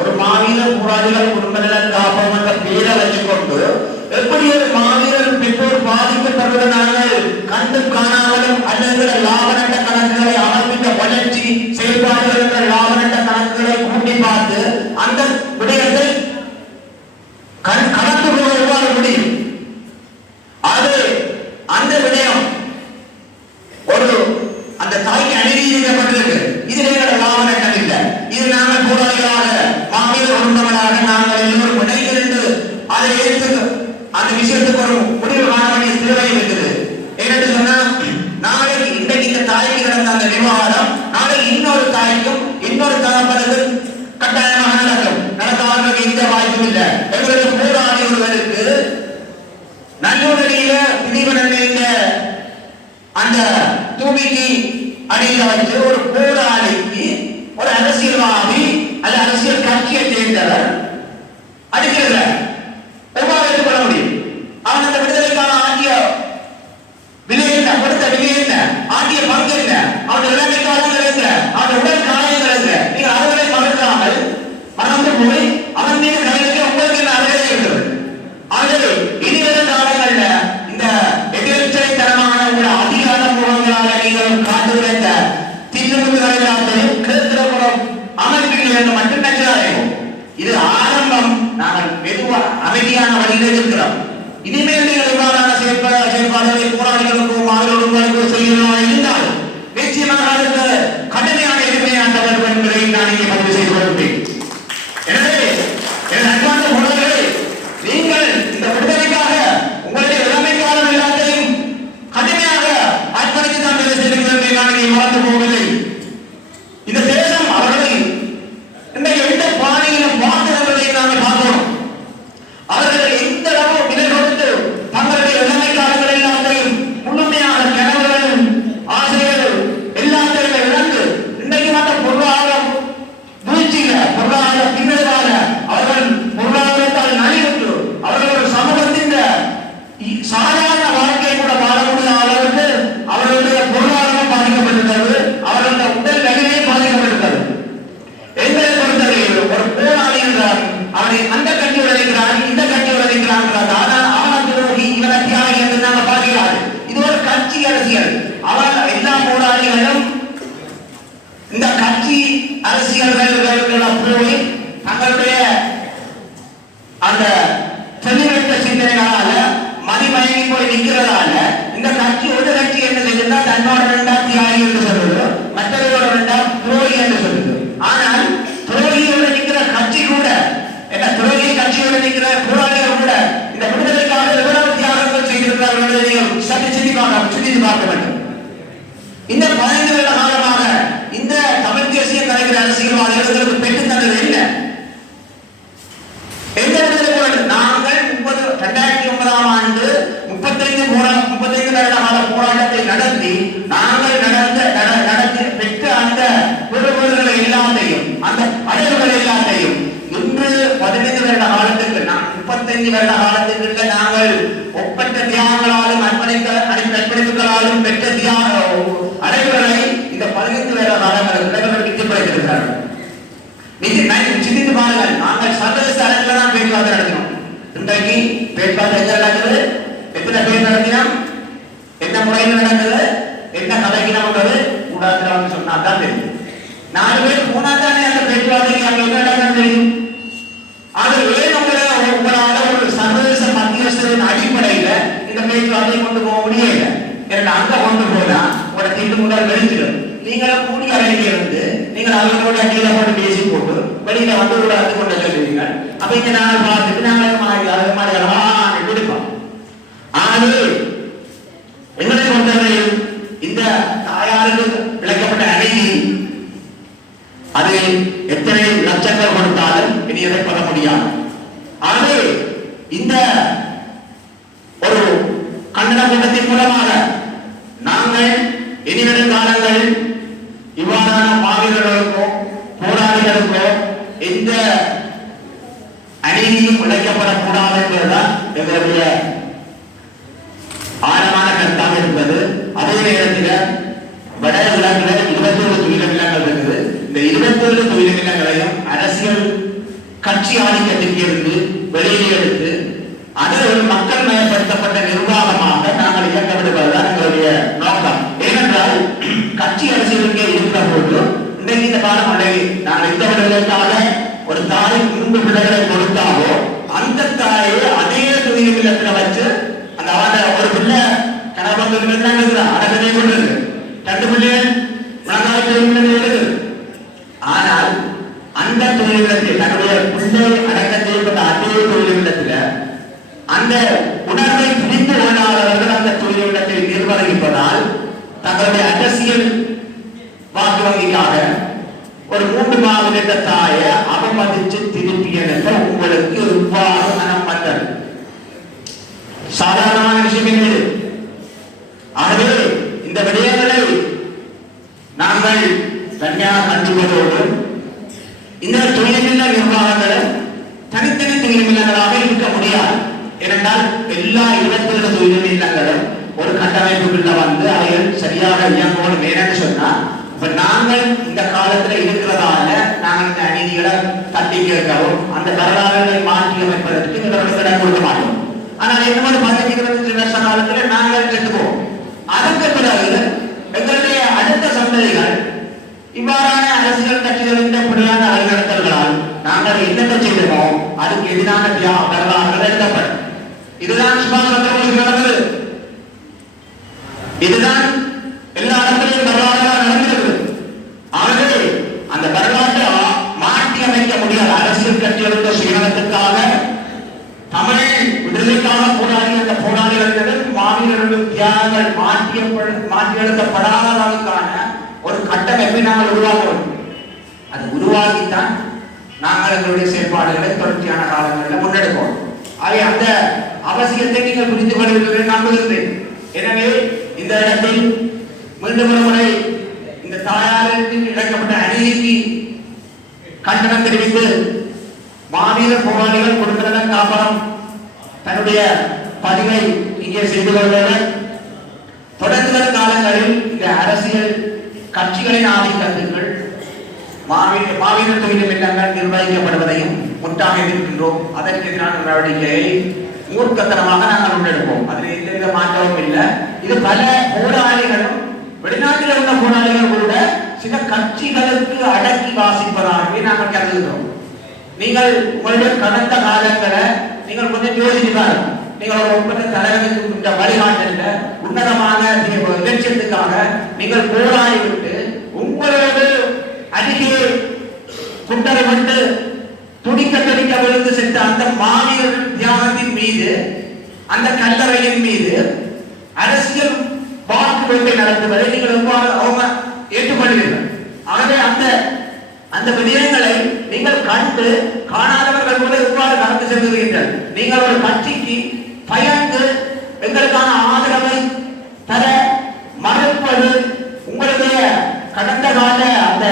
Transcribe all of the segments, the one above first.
ஒரு மாவீரர் போராளிகள் குடும்ப நலன் காப்போம் என்ற பேரை வச்சுக்கொண்டு எப்படி ஒரு மாவீரர் பெற்றோர் பாதிக்கப்படுவதனால கண்டு காணாமலும் அல்லது லாப நட்ட கணக்குகளை அமைப்பித்த வளர்ச்சி செயல்பாடுகள் என்ற லாப நட்ட கணக்குகளை கூட்டி பார்த்து அந்த விடயத்தை கணக்கு போக எவ்வாறு முடியும்? அது அந்த விடயம் ஒரு அந்த தாய்க்கு அநீதிக்கப்பட்டிருக்கு. இதுல எங்களோட லாப நட்டம் இல்லை. இது நாங்கள் போராளிகளாக மாவீரர் குடும்பங்களாக நாங்கள் எல்லோரும் இணைந்திருந்து அதை ஏற்று அந்த விஷயத்துக்கு ஒரு முடிவு காண வேண்டிய தேவை இருக்குது. ஏன்னு சொன்னா நாளைக்கு இன்றைக்கு இந்த தாய்க்கு நடந்த அந்த விவாதம் நாளைக்கு இன்னொரு தாய்க்கும் இன்னொரு தகப்பனுக்கும் கட்டாயமாக நடக்காமல் இந்த வாய்ப்பும் இல்லை. எங்களுடைய போராளி ஒருவருக்கு நல்லூரில பிரிவினையில அந்த தூபிக்கு அடியில் வச்சு ஒரு போராளிக்கு ஒரு அரசியல்வாதி அல்ல அரசியல் கட்சியை சேர்ந்தவர் அடிக்கிறத எவ்வாறு ஏற்றுக்கொள்ள முடியும்? அவன் அந்த விடுதலைக்கான ஆகிய விலை என்ன, கொடுத்த விலை என்ன, ஆகிய பங்கு என்ன, அவன் இளமைக்காலங்கள் என்ன, அவன் உடல் காயங்கள் என்ன, நீங்கள் அவர்களை மறக்காமல் மறந்து போய் அவன் மீது கலைஞருக்கு உங்களுக்கு என்ன அழகே இருக்கிறது. ஆகவே இனிவரும் காலங்கள்ல இந்த எதிர்ச்சைத்தனமான ஒரு அதிகார முகங்களாக நீங்கள் காட்டுகிற இந்த தில்லுமுதுகளை எல்லாத்தையும் கேட்கிறப்புறம் அமைப்பில் என்று மட்டும் நச்சாரையும் இது ஆரம்பம். நாங்கள் மெதுவா அமைதியான வழியில் இருக்கிறோம். இனிமேல் நீங்கள் இவ்வாறான செயல்பாடுகளை போராளிகளுக்கும் மாணவர்களுக்கும் செய்யலாம் இருந்தால் நிச்சயமாக அதற்கு கடுமையான எதிர்மையானவர் என்பதை நான் இங்கே பதிவு செய்து கொள்கிறேன். எனவே என் அன்பான உணர்வுகளை நீங்கள் இந்த விடுதலைக்காக உங்களுடைய இளமை காலம் எல்லாத்தையும் கடுமையாக அர்ப்பணித்து தான் வேலை செய்திருக்கிறேன். நான் இங்கே மறந்து போவதில்லை. இந்த தேசம் அவர்களை இன்றைக்கு எந்த பாணியிலும் வாழ்ந்தவர்களை நாங்கள் பார்க்கிறோம். அவர்கள் எந்த அளவு விலை கொடுத்து தங்களுடைய இளமை காலங்கள் எல்லாத்தையும் முழுமையாக கனவுகளும் ஆசைகள் எல்லாத்தையும் இழந்து இன்றைக்கு மட்டும் பொருளாதார வீழ்ச்சியில பொருளாதார பின்னடைவாக அவர்கள் பொருளாதாரத்தால் நலிவுற்று அவர்கள் ஒரு சமூகத்தின் சாதாரண வாழ்க்கையை கூட வாழ முடியாத அளவுக்கு அவர்களுடைய பொருளாதாரம் பாதிக்கப்பட்டிருக்கிறது. அவர்களுடைய உடல் வலிமையும் பாதிக்கப்பட்டிருக்கிறது. எங்களை பொறுத்தவரையில் ஒரு போராளி என்றார் அவனை அந்த கட்சி உழைக்கிறான் இந்த கட்சி உழைக்கிறான். ஆனால் அவன் துரோகி இவன தியாகி என்று நாங்கள் பார்க்கிறார்கள். இது ஒரு கட்சி அரசியல். அவன் எல்லா போராளிகளும் இந்த கட்சி அரசியல்கள் போய் தங்களுடைய அந்த தெளிவற்ற சிந்தனைகளால மதிமயங்கி போய் நிற்கிறதால இந்த கட்சி ஒரு கட்சி என்ன செய்யுதுன்னா தன்னோட ரெண்டாம் தியாகி என்று சொல்லுது, மற்றவர்களோட ரெண்டாம் துரோகி என்று சொல்லுது. ஆனால் துரோகியோட நிற்கிற கட்சி கூட என்ன துரோகி கட்சியோட நிற்கிற போராளிகள் கூட இந்த விடுதலைக்காக எவ்வளவு தியாகங்கள் செய்திருக்கிறார்கள் நீங்கள் சற்று சிந்தித்து பார்க்க வேண்டும். இந்த 15 வருட காலமாக இந்த தமிழ் தேசிய கலைஞர் அரசியல்வாதிகளுக்கு பெற்று தந்தது என்ன? எந்த விடுதலை நாங்கள் 2009ஆம் ஆண்டு 35 வருட கால போராட்டத்தை நடத்தி நாங்கள் நடத்தி பெற்ற அந்த பெருமைகளை எல்லாத்தையும் அந்த அடைவுகள் எல்லாத்தையும் இன்று 15 வருட காலத்துக்கு 35 வருட காலத்திற்கு நாங்கள் ஒப்பற்ற தியாகங்களாலும் அர்ப்பணிப்புகளாலும் பெற்ற தியாக அடைவுகளை இந்த 15 வருட காலங்களுக்கு விட்டுப்படுத்திருக்கிறார்கள். சிந்தித்து பாருங்கள். நாங்கள் சர்வதேச அரங்கில் தான் பேச்சுவார்த்தை நடத்தினோம். இன்றைக்கு பேச்சுவார்த்தை எங்க நடக்குது? எத்தனை பேர் நடத்தினோம்? என்ன முறையில் நடக்குது? என்ன கதைக்கு நமக்கு கூடாது சொன்னா தான் தெரியும். 4 பேர் போனா தானே அந்த பேச்சுவார்த்தைக்கு அங்கே என்ன நடக்கும் தெரியும். அது உங்களால ஒரு சர்வதேச மத்தியஸ்தரின் அடிப்படையில இந்த பேச்சுவார்த்தை கொண்டு போக முடியல. அங்க கொண்டு போனா உங்களோட திட்டு முன்னாள் வெளிச்சிடும். நீங்களும் கூடிய அறையில இருந்து நீங்கள் அவர்களோட கீழே போட்டு பேசி போட்டு வெளியில வந்து கொண்டு சொல்லுவீங்க. அப்ப இங்க நாங்கள் பார்த்துட்டு நாங்கள் கொடுப்போம். ஆறு எங்களை பொறுத்தவரையில் இந்த தாயாருக்கு விளக்கப்பட்ட அநீதி அது எத்தனை லட்சங்கள் கொடுத்தாலும் இனி எதிர்ப்பட முடியாது. ஆகவே இந்த ஒரு கண்டன கூட்டத்தின் மூலமாக நாங்கள் இனிவரும் காலங்கள் இவ்வாறான மாவீரர்களுக்கோ போராளிகளுக்கோ எந்த அநீதியும் இழைக்கப்படக்கூடாது என்பதுதான் எங்களுடைய ஆழமான கருத்தாக இருப்பது. அதே நேரத்தில் வட விலங்குகள் 21 துயில விலங்குகள் இருக்குது. இந்த 27 தொழில் நிலங்களையும் அரசியல் கட்சி ஆதிக்கத்திற்கு இருந்து வெளியே எடுத்து அது ஒரு மக்கள் மயப்படுத்தப்பட்ட நிர்வாகமாக நாங்கள் இயக்க விடுவதுதான் எங்களுடைய நோக்கம். ஏனென்றால் கட்சி அரசியலுக்கே இருக்கிற போது இன்றைக்கு இந்த காலம் நாங்கள் இந்த விடுதலைக்காக ஒரு தாய் 3 பிள்ளைகளை கொடுத்தாவோ அந்த தாயை அதே தொழில் நிலத்தில் வச்சு அந்த ஒரு பிள்ளை கணவன் அடக்கத்தை கொண்டது 2 பிள்ளைகள் ஆனால் அந்த தொழிலிடத்தில் தன்னுடைய பிள்ளை அடக்க செய்யப்பட்ட அதே தொழிலிடத்தில் அந்த உணர்வை பிடித்து கொண்டாதவர்கள் அந்த தொழிலிடத்தை நிர்வகிப்பதால் தங்களுடைய அரசியல் வாக்கு வங்கிக்காக ஒரு 3 மாவட்ட தாயை அவமதித்து திருப்பியதை உங்களுக்கு எவ்வாறு மனம் வந்தது? சாதாரணமான விஷயம் இல்லை. ஆகவே இந்த விடயங்களை நாங்கள் தனியாக கண்டுகொள்வோடு இந்த தொழில்நில நிர்வாகங்களை தனித்தனி தொழில் நிலங்களாக இருக்க முடியாது. ஏனென்றால் எல்லா 27 தொழில் நிலங்களும் ஒரு கட்டமைப்புக்குள்ள வந்து அவைகள் சரியாக இயங்கணும் வேணும்னு சொன்னா இப்ப நாங்கள் இந்த காலத்துல இருக்கிறதால நாங்கள் இந்த அநீதிகளை தட்டி கேட்கவும் அந்த வரலாறுகளை மாற்றி அமைப்பதற்கு இடம் கொடுக்க மாட்டோம். ஆனால் என்ன மாதிரி 15-20 வருஷ காலத்துல நாங்கள் செத்துவோம். அதற்கு பிறகு எங்களுடைய அடுத்த சந்ததிகள் இவ்வாறான அரசியல் கட்சிகளின் புதியான வழிநடத்தல்களால் நாங்கள் என்னென்ன செய்தோமோ அதுக்கு எதிரான வரலாறுகள் எழுதப்படும். இதுதான் சுபாஷ் சந்திர போஸ் நடந்தது. இதுதான் எல்லா இடங்களிலும் வரலாறுகளாக நடந்திருக்கிறது. ஆகவே அந்த வரலாற்றை மாற்றி அமைக்க முடியாத அரசியல் கட்சிகளுடைய சுயநலத்துக்காக தமிழ் விடுதலைக்காக போராடிய அந்த போராளிகள் மாவீரர்கள் தியாகங்கள் மாற்றி எழுதப்படாதவர்களுக்கான ஒரு கட்டமைப்பை நாங்கள் உருவாக்க வேண்டும். அது உருவாக்கித்தான் நாங்கள் எங்களுடைய செயல்பாடுகளை தொடர்ச்சியான காலங்களில் முன்னெடுப்போம். ஆகவே அந்த அவசியத்தை நீங்கள் புரிந்து கொள்வீர்கள் நம்புகின்றேன். எனவே இந்த இடத்தில் மீண்டும் ஒரு முறை இந்த தாயாருக்கு இழைக்கப்பட்ட அநீதிக்கு கண்டனம் தெரிவித்து மாவீரர் போராளிகள் கொடுக்கிறதன் காப்பகம் தன்னுடைய பதிவை இங்கே செய்து கொள்வதுடன் தொடர்ந்து வரும் காலங்களில் இந்த அரசியல் கட்சிகளின் ஆதிக்கங்கள் மாவீரர் தொழில் இல்லங்கள் நிர்வகிக்கப்படுவதையும் முற்றாக எதிர்க்கின்றோம். அதற்கு எதிரான நடவடிக்கையை மூர்க்கத்தனமாக நாங்கள் முன்னெடுப்போம். அதில் எந்தவித மாற்றமும் இல்லை. இது பல போராளிகளும் வெளிநாட்டில் உள்ள போராளிகள் கூட சில கட்சிகளுக்கு அடக்கி வாசிப்பதாகவே நாங்கள் கருதுகிறோம். நீங்கள் உங்களுடைய கடந்த காலங்களை நீங்கள் கொஞ்சம் யோசிச்சுதான் நீங்கள் ஒரு ஒப்பந்த தலைவருக்கு வழிகாட்டல உன்னதமான இலட்சியத்துக்காக நீங்கள் போராடிவிட்டு உங்களோடு அருகே குண்டரப்பட்டு துடிக்க துடிக்க விழுந்து சென்ற அந்த மாவீரர் தியாகத்தின் மீது அந்த கல்லறையின் மீது அரசியல் வாக்குவெப்பை நடத்துவதை நீங்கள் எவ்வாறு ஏற்றுக்கொள்கிறீர்கள்? ஆகவே அந்த விடயங்களை நீங்கள் கண்டு காணாதவர்கள் கூட எவ்வாறு நடந்து செல்கிறீர்கள்? நீங்கள் ஒரு கட்சிக்கு பயந்து எங்களுக்கான ஆதரவை தர மறுப்பது உங்களுடைய கடந்த கால அந்த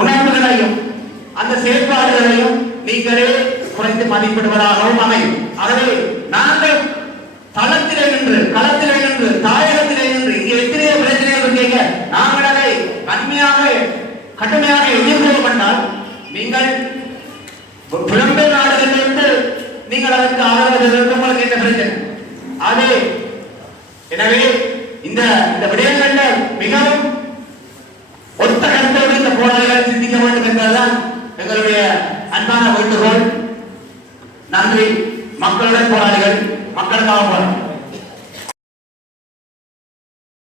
உணர்வுகளையும் அந்த செயல்பாடுகளையும் நீங்களே குறைத்து மதிப்பிடுவதாகவும் அமையும். ஆகவே நாங்கள் தளத்திலே நின்று களத்திலே நின்று தாயகத்திலே நின்று இங்கே எத்தனையோ பிரச்சனைகள் கேட்க நாங்கள் அதை கடுமையாக எதிர்கொள்ளப்பட்டால் நீங்கள் புலம்பெயர் நாடுகளிலிருந்து நீங்கள் அதற்கு ஆதரவு உங்களுக்கு என்ன பிரச்சனை? எனவே இந்த விடயங்கள்ல மிகவும் ஒத்த கருத்தோடு இந்த போராளிகள் சிந்திக்க வேண்டும் என்பதுதான் எங்களுடைய அன்பான வேண்டுகோள். நன்றி. மக்களுடன் போராளிகள் மக்களுக்காக போராடும்.